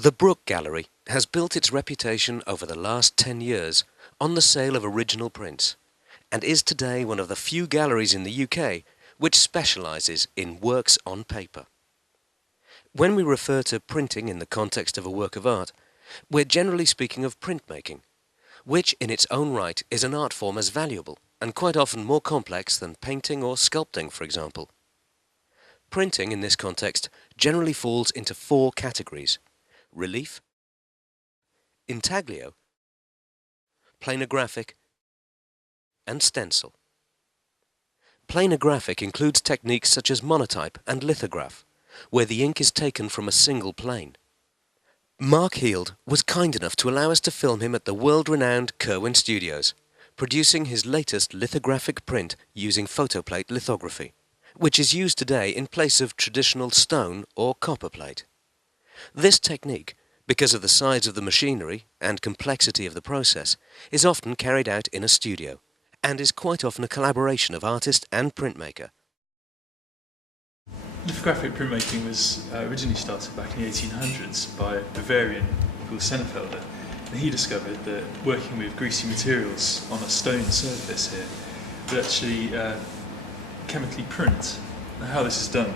The Brook Gallery has built its reputation over the last 10 years on the sale of original prints, and is today one of the few galleries in the UK which specialises in works on paper. When we refer to printing in the context of a work of art, we're generally speaking of printmaking, which in its own right is an art form as valuable and quite often more complex than painting or sculpting, for example. Printing in this context generally falls into 4 categories: relief, intaglio, planographic, and stencil. Planographic includes techniques such as monotype and lithograph, where the ink is taken from a single plane. Mark Heald was kind enough to allow us to film him at the world-renowned Kirwan Studios, producing his latest lithographic print using photoplate lithography, which is used today in place of traditional stone or copper plate. This technique, because of the size of the machinery and complexity of the process, is often carried out in a studio, and is quite often a collaboration of artist and printmaker. Lithographic printmaking was originally started back in the 1800s by a Bavarian called Sennefelder, and he discovered that working with greasy materials on a stone surface here would actually chemically print. Now, how this is done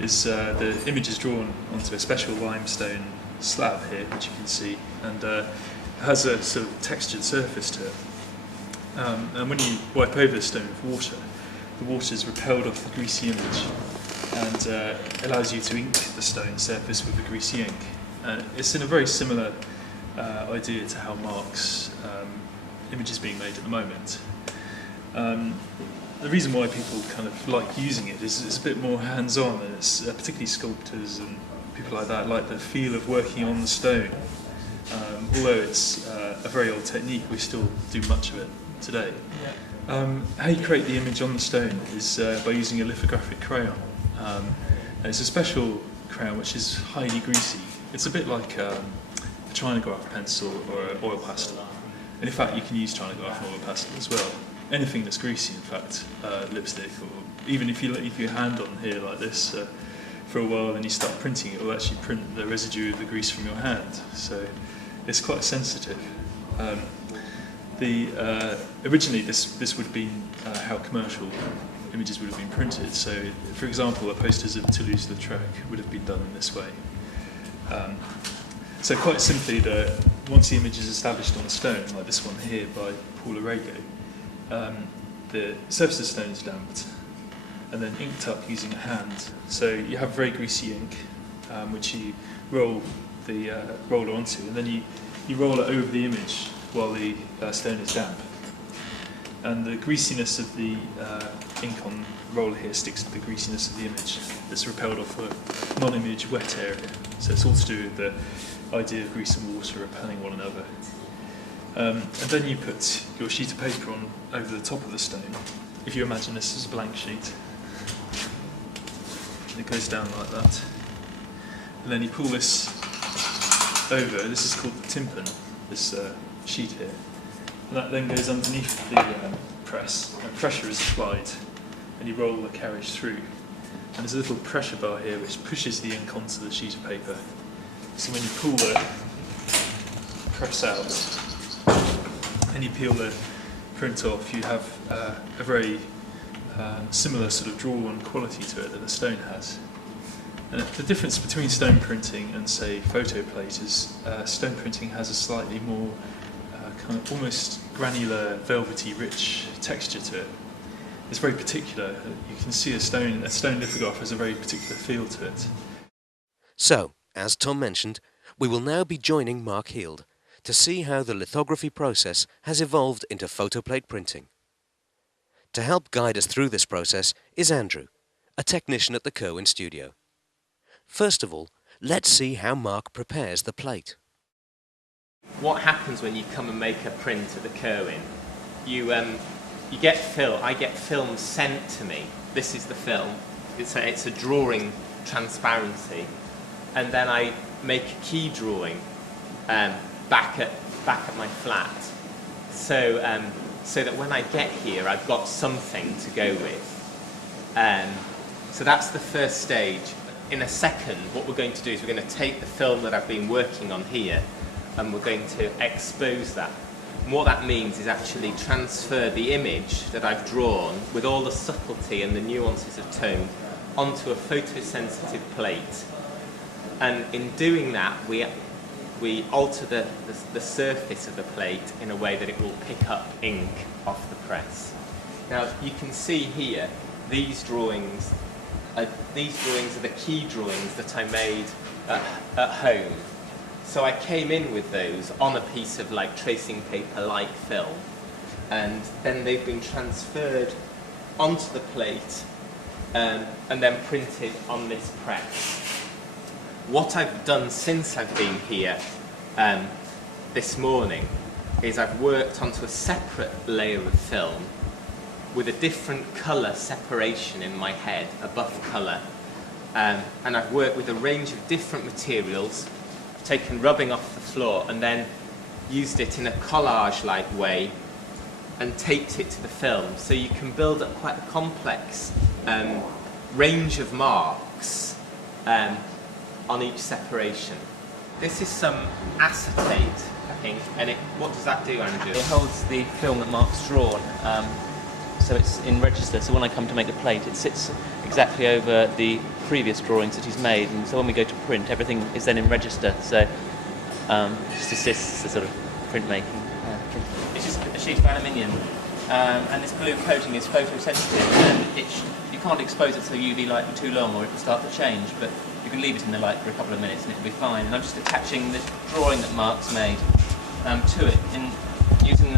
is the image is drawn onto a special limestone slab here, which you can see, and it has a sort of textured surface to it. And when you wipe over the stone with water, the water is repelled off the greasy image and allows you to ink the stone surface with the greasy ink. It's in a very similar idea to how Mark's image is being made at the moment. The reason why people kind of like using it is it's a bit more hands-on, and it's particularly sculptors and people like that like the feel of working on the stone. Although it's a very old technique, we still do much of it today. How you create the image on the stone is by using a lithographic crayon. And it's a special crayon which is highly greasy. It's a bit like a China-graph pencil or an oil pastel. And in fact, you can use China-graph and oil pastel as well. Anything that's greasy, in fact, lipstick, or even if you leave your hand on here like this for a while and you start printing, it will actually print the residue of the grease from your hand. So it's quite sensitive. Originally, this would have been how commercial images would have been printed. So, for example, the posters of Toulouse-Lautrec would have been done in this way. So quite simply, once the image is established on stone, like this one here by Paul Arago, the surface of the stone is damped and then inked up using a hand. So you have very greasy ink, which you roll the roller onto, and then you roll it over the image while the stone is damp. And the greasiness of the ink on the roller here sticks to the greasiness of the image that's repelled off a non-image wet area. So it's all to do with the idea of grease and water repelling one another. And then you put your sheet of paper on over the top of the stone. If you imagine this as a blank sheet, and it goes down like that. And then you pull this over. This is called the tympan, this sheet here. And that then goes underneath the press, and pressure is applied, and you roll the carriage through. And there's a little pressure bar here which pushes the ink onto the sheet of paper. So when you pull the press out and you peel the print off, you have a very similar sort of drawn quality to it that the stone has. And the difference between stone printing and, say, photoplate is stone printing has a slightly more kind of almost granular, velvety, rich texture to it. It's very particular. You can see a stone lithograph has a very particular feel to it. So, as Tom mentioned, we will now be joining Mark Heald to see how the lithography process has evolved into photoplate printing. To help guide us through this process is Andrew, a technician at the Kirwan studio. First of all, let's see how Mark prepares the plate. What happens when you come and make a print at the Kirwan? You get film. I get film sent to me. This is the film. It's a drawing transparency, and then I make a key drawing back at my flat, so that when I get here, I've got something to go with. So that's the first stage. in a second, what we're going to do is we're going to take the film that I've been working on here and we're going to expose that. And what that means is actually transfer the image that I've drawn with all the subtlety and the nuances of tone onto a photosensitive plate. And in doing that, we alter the surface of the plate in a way that it will pick up ink off the press. Now, you can see here, these drawings are the key drawings that I made at home. So I came in with those on a piece of like tracing paper like film, and then they've been transferred onto the plate and then printed on this press. What I've done since I've been here this morning is I've worked onto a separate layer of film with a different colour separation in my head, a buff colour, and I've worked with a range of different materials. I've taken rubbing off the floor and then used it in a collage-like way and taped it to the film, so you can build up quite a complex range of marks on each separation. This is some acetate, I think, and what does that do, Andrew? It holds the film that Mark's drawn, so it's in register, so when I come to make the plate it sits exactly over the previous drawings that he's made, and so when we go to print everything is then in register, so it just assists the sort of printmaking. It's just a sheet of aluminium, and this blue coating is photosensitive, and you can't expose it to the UV light for too long or it will start to change, but you can leave it in the light for a couple of minutes and it'll be fine. And I'm just attaching the drawing that Mark's made to it, in using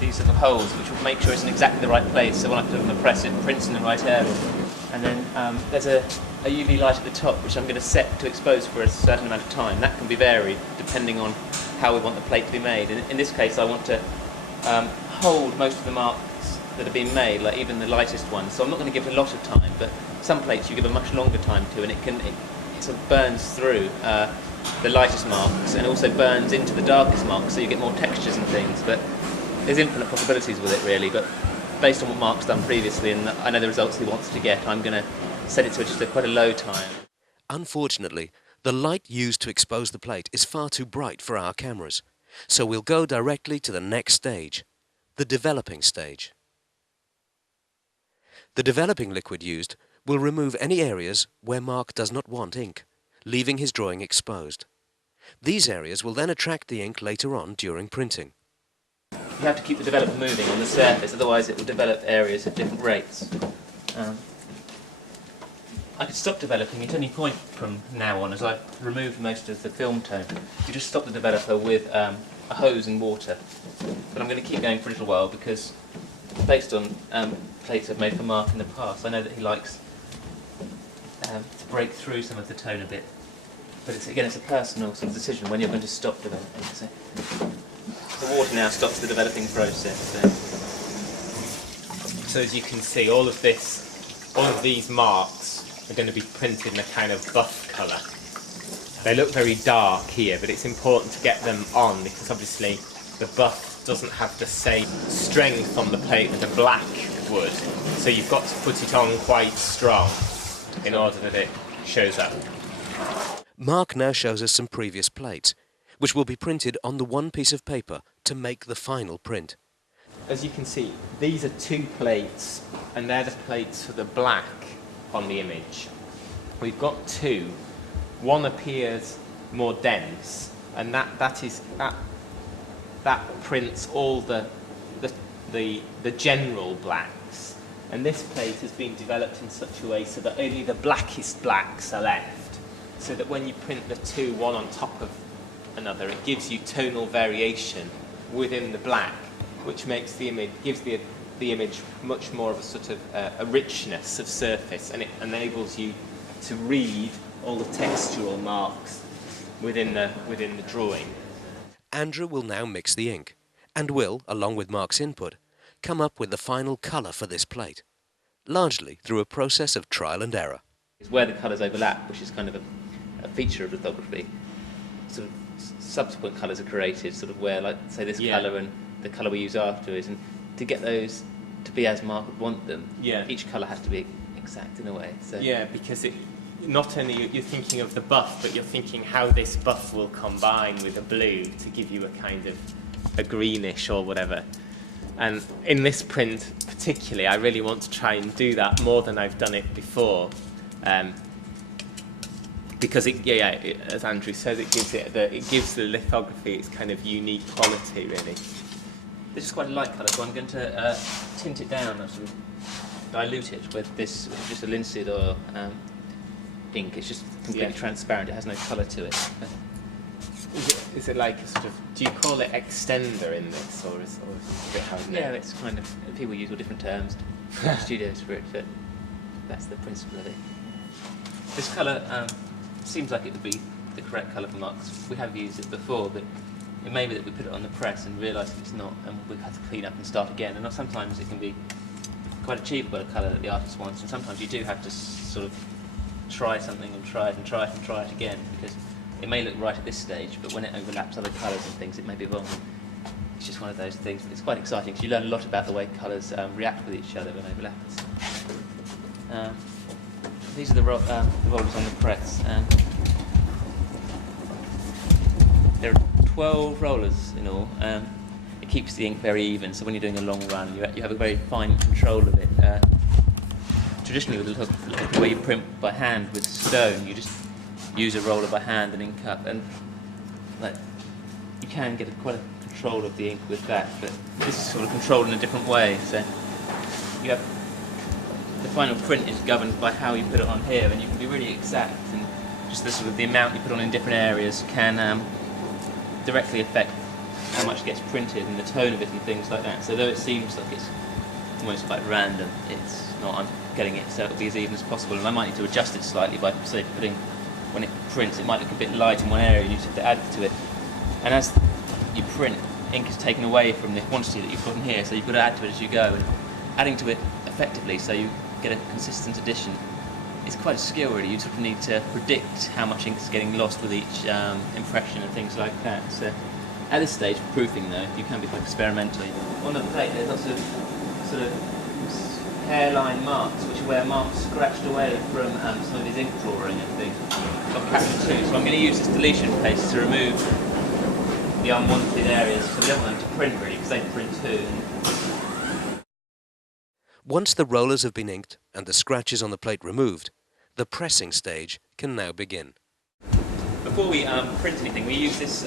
these sort of holes, which will make sure it's in exactly the right place, so when I put it on the press it prints in the right area. And then there's a UV light at the top which I'm going to set to expose for a certain amount of time. That can be varied depending on how we want the plate to be made. And in this case I want to hold most of the marks that have been made, like even the lightest ones, so I'm not going to give it a lot of time, but some plates you give a much longer time to, and it sort of burns through the lightest marks and also burns into the darkest marks, so you get more textures and things. But there's infinite possibilities with it really, but based on what Mark's done previously and I know the results he wants to get, I'm going to set it to just quite a low time. Unfortunately, the light used to expose the plate is far too bright for our cameras, so we'll go directly to the next stage, the developing stage. The developing liquid used will remove any areas where Mark does not want ink, leaving his drawing exposed. These areas will then attract the ink later on during printing. You have to keep the developer moving on the surface, otherwise it will develop areas at different rates. I could stop developing at any point from now on, as I've removed most of the film tone. You just stop the developer with a hose and water. But I'm going to keep going for a little while because, based on plates I've made for Mark in the past, I know that he likes to break through some of the tone a bit. But it's a personal sort of decision when you're going to stop developing. So the water now stops the developing process. So as you can see, all of these marks are going to be printed in a kind of buff colour. They look very dark here, but it's important to get them on because obviously the buff doesn't have the same strength on the plate that a black would. So you've got to put it on quite strong in order that it shows up. Mark now shows us some previous plates, which will be printed on the one piece of paper to make the final print. As you can see, these are two plates, and they're the plates for the black on the image. We've got two. One appears more dense, and that prints all the general blacks. And this plate has been developed in such a way so that only the blackest blacks are left, so that when you print the two one on top of another, it gives you tonal variation within the black, which makes gives the image much more of a sort of a richness of surface, and it enables you to read all the textural marks within the drawing. Andrew will now mix the ink, and will, along with Mark's input, come up with the final colour for this plate, largely through a process of trial and error. It's where the colours overlap, which is kind of a feature of lithography. Sort of subsequent colours are created, sort of where, like, say, this colour and the colour we use afterwards, and to get those to be as Mark would want them, each colour has to be exact in a way. So. Yeah, because not only you're thinking of the buff, but you're thinking how this buff will combine with a blue to give you a kind of a greenish or whatever. And in this print particularly, I really want to try and do that more than I've done it before. Because as Andrew says, it gives the lithography its kind of unique quality, really. This is quite a light colour, so I'm going to tint it down, actually. Dilute it with this, just a linseed or ink. It's just completely transparent. It has no colour to it. Is it like a sort of? Do you call it extender in this, or is it how? Yeah, it's kind of, people use all different terms, studios for it, but that's the principle of it. This colour seems like it would be the correct colour for marks. We have used it before, but it may be that we put it on the press and realise that it's not, and we have to clean up and start again. And sometimes it can be quite achievable, a colour that the artist wants, and sometimes you do have to sort of try something and try it and try it and try it again, because it may look right at this stage, but when it overlaps other colours and things, it may be wrong. It's just one of those things, but it's quite exciting because you learn a lot about the way colours react with each other when overlap. These are the rollers on the press. There are 12 rollers in all. It keeps the ink very even, so when you're doing a long run, you have a very fine control of it. Traditionally, with the way you print by hand with stone, you just use a roller by hand and ink up, and you can get quite a control of the ink with that, but this is sort of controlled in a different way. So you have the final print is governed by how you put it on here, and you can be really exact, and just the amount you put on in different areas can directly affect how much gets printed and the tone of it and things like that. So though it seems like it's almost quite random, it's not. I'm getting it so it'll be as even as possible, and I might need to adjust it slightly by, say, when it prints, it might look a bit light in one area, and you just have to add to it. And as you print, ink is taken away from the quantity that you put in here, so you've got to add to it as you go, and adding to it effectively so you get a consistent addition. It's quite a skill, really. You sort of need to predict how much ink is getting lost with each impression and things like that. So at this stage, for proofing though, you can be quite experimental. On the plate, there's lots of sort of hairline marks, which are where marks scratched away from some of his ink drawing and things. I've captured two, so I'm going to use this deletion paste to remove the unwanted areas, so we don't want them to print really, because they print too. Once the rollers have been inked and the scratches on the plate removed, the pressing stage can now begin. Before we print anything, we use this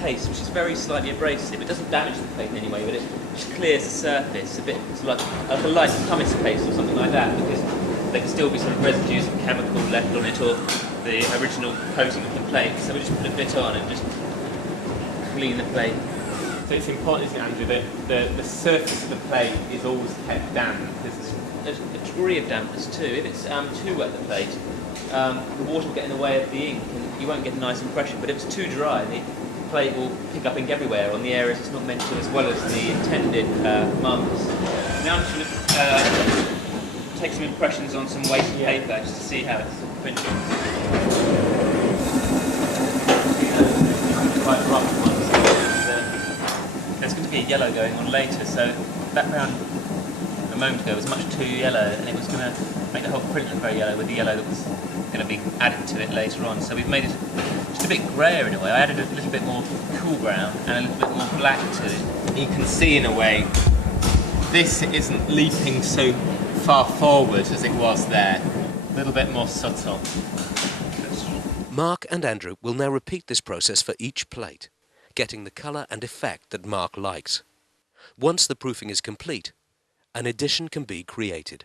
paste, which is very slightly abrasive. It doesn't damage the plate in any way, but it just clears the surface a bit, sort of like a light pumice paste or something like that, because there can still be sort of residues of chemical left on it or the original coating of the plate. So we just put a bit on and just clean the plate. So it's important, isn't it, Andrew, that the surface of the plate is always kept damp. There's a degree of dampness too. If it's too wet, the plate, the water will get in the way of the ink and you won't get a nice impression. But if it's too dry, the plate will pick up ink everywhere on the areas it's not meant to, as well as the intended marks. Now I'm just going to take some impressions on some waste paper just to see how it's printed. Quite rough ones. There's going to be a yellow going on later, so that round a moment ago was much too yellow, and it was going to make the whole print look very yellow with the yellow that was going to be added to it later on. So we've made it just a bit greyer in a way. I added a little bit more cool brown and a little bit more black to it. You can see in a way this isn't leaping so far forward as it was there. A little bit more subtle. Mark and Andrew will now repeat this process for each plate, getting the colour and effect that Mark likes. Once the proofing is complete, an edition can be created.